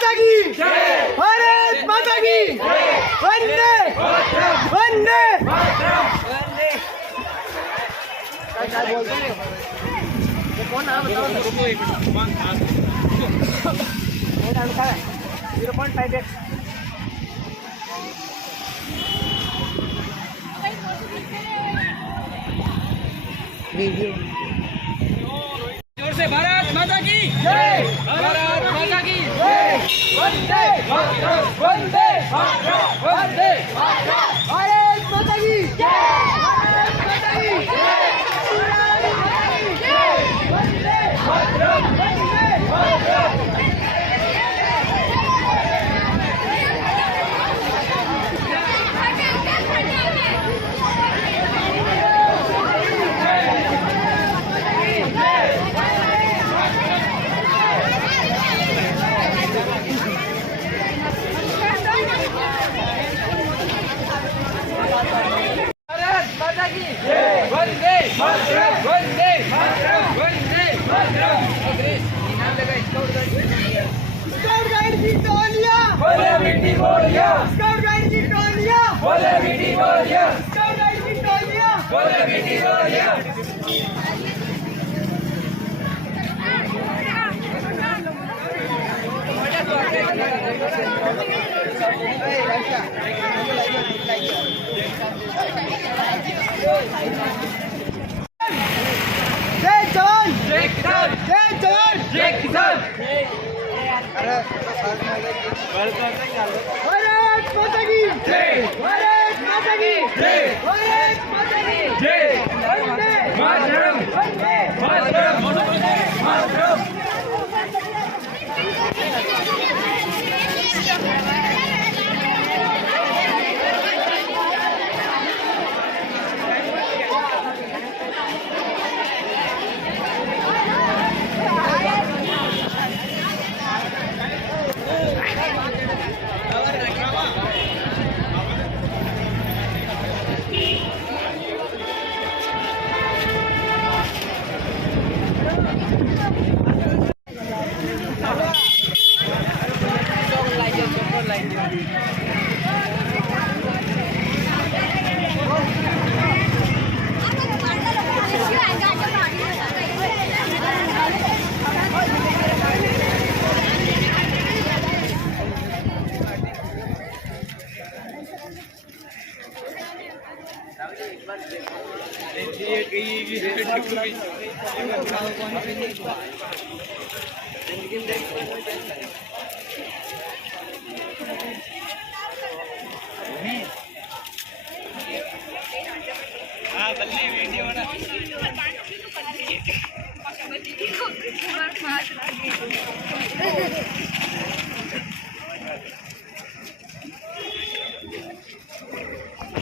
माता की भारत माता की वंदे वंदे कौन नाम बताओ 0.58 जोर से भारत माता की जय, भारत माता की जय, वंदे वंदे वंदे भारत माता की जय, भारत माता की जय, वंदे वंदे वंदे वंदे वंदे स्काउट गाइड की टोलियां बोले बेटी बोलिया स्काउट गाइड की टोलियां बोले बेटी बोलिया स्काउट गाइड की टोलियां बोले बेटी बोलिया जय जवान जय किसान जय जवान जय किसान भारत माता की जय भारत माता की जय भारत माता की जय वंदे मातरम वंदे मातरम मातरम वीडियो